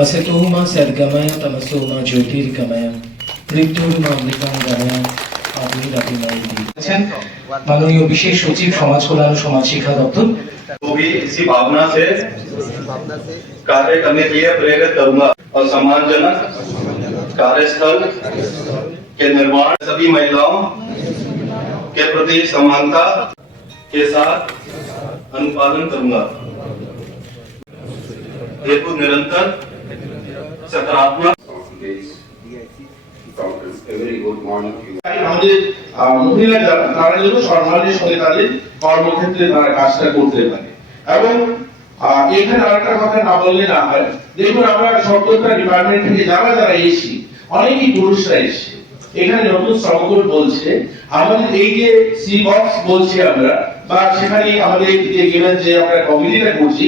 असतोमा सद्गमय तमसोमा ज्योतिर्गमय मृत्युर्मामृतं गमय माननीय विशेष सचिव समाज कल्याण समाज शिक्षा दफ्तर को भी इसी भावना से कार्य करने के लिए प्रेरित करूंगा और सम्मानजनक कार्यस्थल के निर्माण सभी महिलाओं के प्रति समानता के साथ अनुपालन करूंगा। हेतु निरंतर सकारात्मक আমাদের মহিলা তারা যেন সম্মানের সঙ্গে তাদের কর্মক্ষেত্রে তারা কাজটা করতে পারে। এবং এখানে আরেকটা কথা না বললে না হয়, দেখুন আমরা 70টা ডিপার্টমেন্ট থেকে যারা যারা এসেছি অনেকেই পুরুষরা এসেছে। এখানে নতুন শ্রমকোড বলছে আমাদের এই যে সি বক্স বলছি আমরা বা সেখানে আমাদের যে গেমের যে আমরা কমিটিটা করছি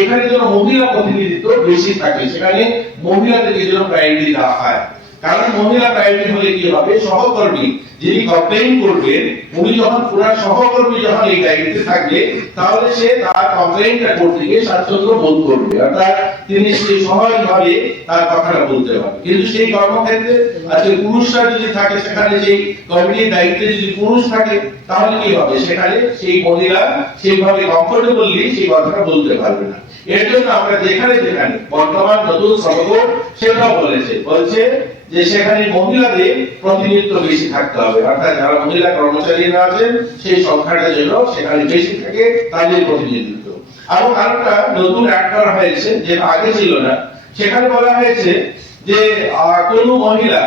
এখানে যেন মহিলা প্রতিনিধিত্ব বেশি থাকে, সেখানে মহিলাদেরকে যেন প্রায়োরিটি দেওয়া হয়। কারণ মহিলা প্রায়োরিটি হলে কি হবে, সহকর্মী যিনি কমপ্লেইন করবেন উনি যখন পুরো সহকর্মী যখন এই দায়িত্বে থাকবে তাহলে সে তার কমপ্লেইনটা করতে গিয়ে স্বাচ্ছন্দ্য বোধ করবে, অর্থাৎ তিনি সেই সহজভাবে তার কথাটা বলতে পারবে। কিন্তু সেই কর্মক্ষেত্রে আজকে পুরুষরা যদি থাকে, সেখানে সেই কমিটির দায়িত্বে যদি পুরুষ থাকে তাহলে কি হবে, সেখানে সেই মহিলা সেইভাবে কমফোর্টেবলি সেই কথাটা বলতে পারবে না। এর জন্য আমরা যেখানে যেখানে বর্তমান নতুন শ্রমকোড সেটাও বলছে যে সেখানে মহিলাদের প্রতিনিধিত্ব বেশি থাকতে হবে, অর্থাৎ যারা মহিলা কর্মচারীরা আছেন সেই সংখ্যাটা যেন সেখানে বেশি থাকে তাদের প্রতিনিধিত্ব। এবং আরেকটা নতুন অ্যাড করা হয়েছে যেটা আগে ছিল না, সেখানে বলা হয়েছে যে কোন মহিলা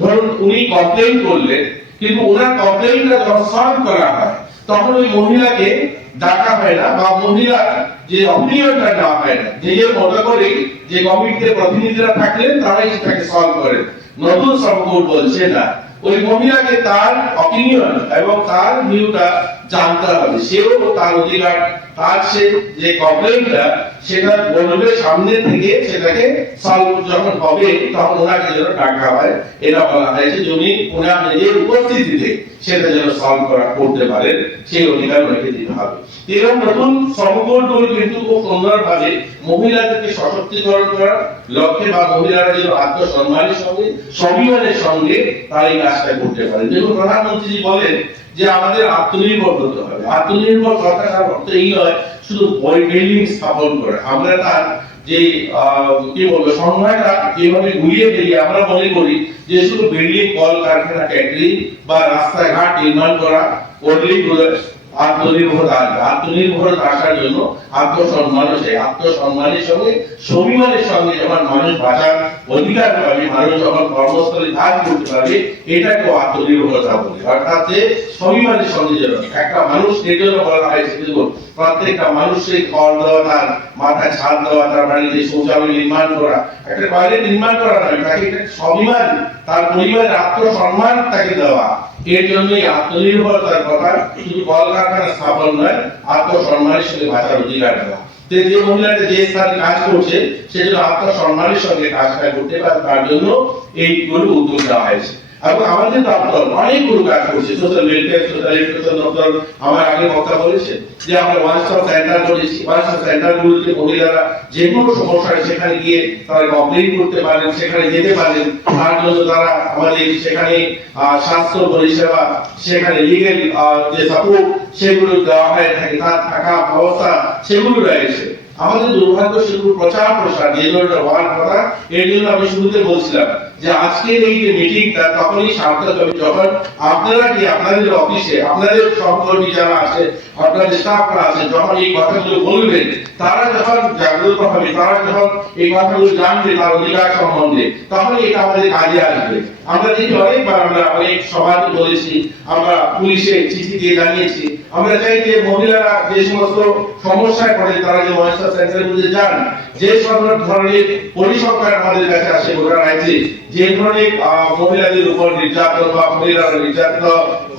ধরুন উনি কমপ্লেইন করলেন কিন্তু ওনার কমপ্লেইনটা যখন সলভ করা হয় তখন ওই মহিলাকে ডাকা হয় না বা মহিলার যে অপিনিয়নটা নেওয়া হয় না, নিজের মতো করে যে কমিটিতে প্রতিনিধিরা থাকলেন তারাই সেটাকে সলভ করেন। নতুন শ্রমকোড বলছে না, ওই মহিলাকে তার অপিনিয়ন এবং তার ভিউটা জানতে হবে, সেও তার অধিকার, তার সে যে কমপ্লেইনটা সেটা বলবে সামনে থেকে, সেটাকে সলভ যখন হবে তখন ওনাকে যেন ডাকা হয়। এটা বলা হয়েছে যদি ওনার নিজের উপস্থিতিতে সেটা যেন সলভ করতে পারেন সেই অধিকার ওনাকে দিতে হবে। এরকম নতুন শ্রমকোডগুলো কিন্তু খুব সুন্দরভাবে মহিলাদেরকে সশক্তিকরণ করার লক্ষ্যে বা মহিলারা যেন আত্মসম্মানের সঙ্গে স্বাভিমানের সঙ্গে তার এই কাজটা করতে পারে। যেমন প্রধানমন্ত্রী বলেন যে আমাদের আত্মনির্ভর হতে হবে। আত্মনির্ভর কথাটার অর্থ এই নয় শুধু বিল্ডিং স্থাপন করে, আমরা তার যে কি বলবো সংজ্ঞাটা যেভাবে ঘুরিয়ে ফেলি, আমরা মনে করি যে শুধু বিল্ডিং, কল কারখানা, ফ্যাক্টরি বা রাস্তাঘাট নির্মাণ করা করলেই আত্মনির্ভরতা আসবে। আত্মনির্ভরতা আসার জন্য আত্মসম্মান চাই। আত্মসম্মানের সঙ্গে স্বাভিমানের সঙ্গে যখন মানুষ বাঁচার অধিকার পাবে, মানুষ যখন কর্মস্থলে কাজ করতে পারবে, এটাকেও আত্মনির্ভরতা বলে। অর্থাৎ যে স্বাভিমানের সঙ্গে যেন একটা মানুষ এর জন্য বলা হয়েছে দেখুন প্রত্যেকটা মানুষের ঘর দেওয়া, তার মাথায় ছাদ দেওয়া, তার বাড়িতে শৌচালয় নির্মাণ করা, একটা টয়লেট নির্মাণ করা নয়, তাকে একটা স্বাভিমান, তার পরিবারের আত্মসম্মান তাকে দেওয়া। এর জন্যই আত্মনির্ভরতার কথা, শুধু কলকারখানা স্থাপন নয়, আত্মসম্মানের সঙ্গে বাঁচার অধিকার দেওয়া। যে মহিলাটা যে স্থানে কাজ করছে সেজন্য আত্মসম্মানের সঙ্গে কাজটা করতে পারে, তার জন্য এইগুলো উদ্যোগ নেওয়া হয়েছে। এবং আমাদের দপ্তর অনেকগুলো কাজ করছে, সোশ্যাল ওয়েলফেয়ার, সোশ্যাল এডুকেশন দপ্তর আমার আগে কথা বলেছে যে আমরা ওয়ান স্টপ সেন্টার করেছি। ওয়ান স্টপ সেন্টারগুলোতে মহিলারা যে কোনো সমস্যা সেখানে গিয়ে তারা কমপ্লেইন করতে পারেন, সেখানে যেতে পারেন। তার জন্য তারা আমাদের সেখানে স্বাস্থ্য পরিষেবা, সেখানে লিগ্যাল যে সাপোর্ট সেগুলো দেওয়া হয়ে থাকে, তার থাকা ব্যবস্থা সেগুলো রয়েছে। আমাদের দুর্ভাগ্য সেগুলো প্রচার প্রসার যে ধরনের হওয়ার কথা, এর জন্য আমি শুরুতে বলছিলাম যে আজকের এই যে মিটিংটা তখনই সার্থক হবে যখন আপনারা কি আপনাদের অফিসে আপনাদের সহকর্মী যারা আছে, আপনাদের স্টাফরা আছে, যখন এই কথাগুলো বলবেন, তারা যখন জাগ্রত হবে, তারা যখন এই কথাগুলো জানবে তার অধিকার সম্বন্ধে, তখন এটা আমাদের কাজে আসবে। আমরা দেখি অনেকবার আমরা অনেক সভাতে বলেছি, আমরা পুলিশে চিঠি দিয়ে জানিয়েছি, আমরা চাই যে মহিলারা যে সমস্ত সমস্যায় পড়ে তারা যে মহিলা সেন্টারের মধ্যে যান, যে সব ধরনের পরিসংখ্যান আমাদের কাছে আসে গোটা রাজ্যে, যে ধরনের মহিলাদের উপর নির্যাতন বা মহিলারা নির্যাতিত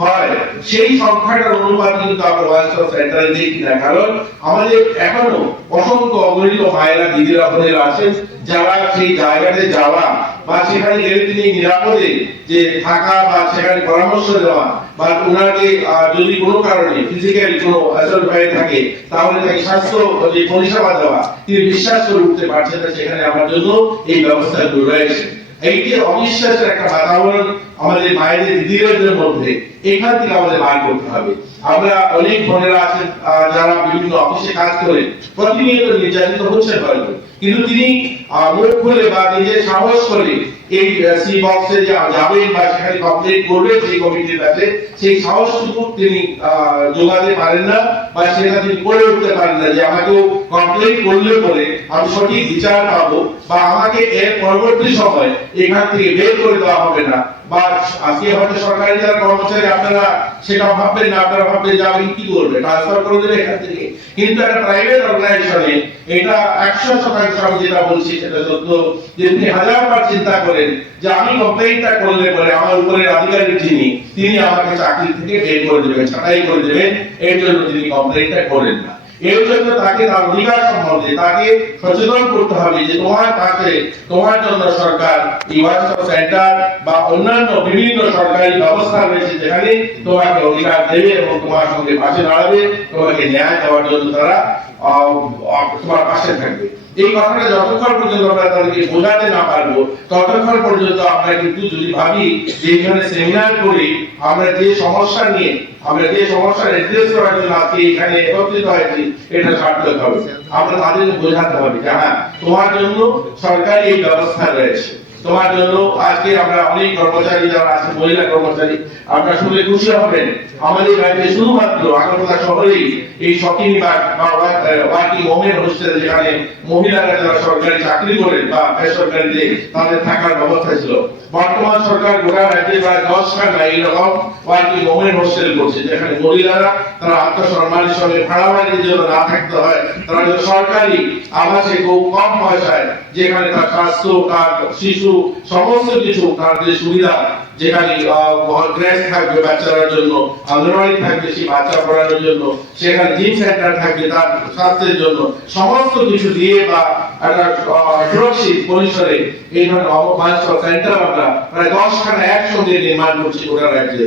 হয় সেই সংখ্যাটার অনুপাত কিন্তু আমরা ওয়ান স্টপ সেন্টারে দেখি না, কারণ আমাদের এখনো অসংখ্য অগণিত মায়েরা দিদিরা বোনেরা আছেন যারা সেই জায়গাতে যাওয়া বা সেখানে গেলে তিনি নিরাপদে যে থাকা বা সেখানে পরামর্শ দেওয়া বা ওনাকে যদি কোনো কারণে ফিজিক্যালি কোনো অ্যাসল্ট হয়ে থাকে তাহলে তাকে স্বাস্থ্য যে পরিষেবা দেওয়া তিনি বিশ্বাস করে উঠতে পারছেন না, সেখানে আমার জন্য এই ব্যবস্থাগুলো রয়েছে। এই যে অবিশ্বাসের একটা বাতাবরণ আমাদের মায়েদের দিদিদের মধ্যে, এখান থেকে আমাদের বার করতে হবে। আমরা অনেক বোনেরা আছেন যারা বিভিন্ন অফিসে কাজ করে প্রতিনিয়ত নির্যাতিত হচ্ছে হয়তো, কিন্তু তিনি মুখ খুলে বা নিজের সাহস করে এই সি বক্সে যাবেন বা সেখানে কমপ্লেন করবেন সেই কমিটির কাছে, সেই সাহসটুকু তিনি যোগাতে পারেন না বা সেটা তিনি করে উঠতে পারেন না যে আমাকেও কমপ্লেন করলে পরে আমি সঠিক বিচার পাবো বা আমাকে এর পরবর্তী সময় এখান থেকে বের করে দেওয়া হবে না। বা আজকে হয়তো সরকারি যারা কর্মচারী আপনারা সেটা ভাববেন না, আপনারা ভাববেন যে আমি কি করবে, ট্রান্সফার করে দেবে এখান থেকে, কিন্তু একটা প্রাইভেট অর্গানাইজেশনে এটা 100% আমি যেটা বলছি সেটা সত্য যে তিনি হাজারবার চিন্তা করেন যে আমি কমপ্লেইনটা করলে পরে আমার উপরের আধিকারিক যিনি তিনি আমাকে চাকরি থেকে বের করে দেবেন, ছাঁটাই করে দেবেন, এর জন্য তিনি কমপ্লেইনটা করেন না। এর জন্য তাকে তার অধিকার সম্বন্ধে তাকে সচেতন করতে হবে যে তোমার কাছে তোমার জন্য সরকার এই ওয়ান স্টপ সেন্টার বা অন্যান্য বিভিন্ন সরকারি ব্যবস্থা রয়েছে যেখানে তোমাকে অধিকার দেবে এবং তোমার সঙ্গে পাশে দাঁড়াবে, তোমাকে ন্যায় দেওয়ার জন্য তারা তোমার পাশে থাকবে। এই কথাটা যতক্ষণ পর্যন্ত আমরা তাদেরকে বোঝাতে না পারবো ততক্ষণ পর্যন্ত আমরা কিন্তু যদি ভাবি যে এখানে সেমিনার করি আমরা যে সমস্যা নিয়ে আমরা যে সমস্যার অ্যাড্রেস করার জন্য আজকে এখানে একত্রিত হয়েছি এটা সার্থক হবে। আমরা তাদেরকে বোঝাতে হবে যে হ্যাঁ তোমার জন্য সরকারি এই ব্যবস্থা রয়েছে, তোমার জন্য আজকে আমরা অনেক কর্মচারী যারা আছে মহিলা কর্মচারী আপনারা শুনলে খুশি হবেন আমাদের রাজ্যে শুধুমাত্র আগরতলা শহরেই এই সকিনি বা ওয়ার্কিং ওমেন হোস্টেল যেখানে মহিলারা যারা সরকারি চাকরি করেন বা বেসরকারিতে তাদের থাকার ব্যবস্থা ছিল, বর্তমান সরকার গোটা রাজ্যে প্রায় 10খানা এইরকম ওয়ার্কিং ওমেন হোস্টেল করছে যেখানে মহিলারা তারা আত্মসম্মানের সঙ্গে ভাড়া বাড়ির জন্য না থাকতে হয়, তারা সরকারি আবাসে খুব কম পয়সায় যেখানে তার স্বাস্থ্য তার শিশু সমস্ত কিছু তার যে সুবিধা যেখানে ক্রেশ থাকবে বাচ্চাদের জন্য, অঙ্গনওয়াড়ি থাকবে সেই বাচ্চা পড়ানোর জন্য, সেখানে জিম সেন্টার থাকবে তার স্বাস্থ্যের জন্য, সমস্ত কিছু দিয়ে বা একটা সুরক্ষিত পরিসরে এই ধরনের ওয়ান স্টপ সেন্টার আমরা প্রায় 10খানা একসঙ্গে নির্মাণ করছি গোটা রাজ্যে।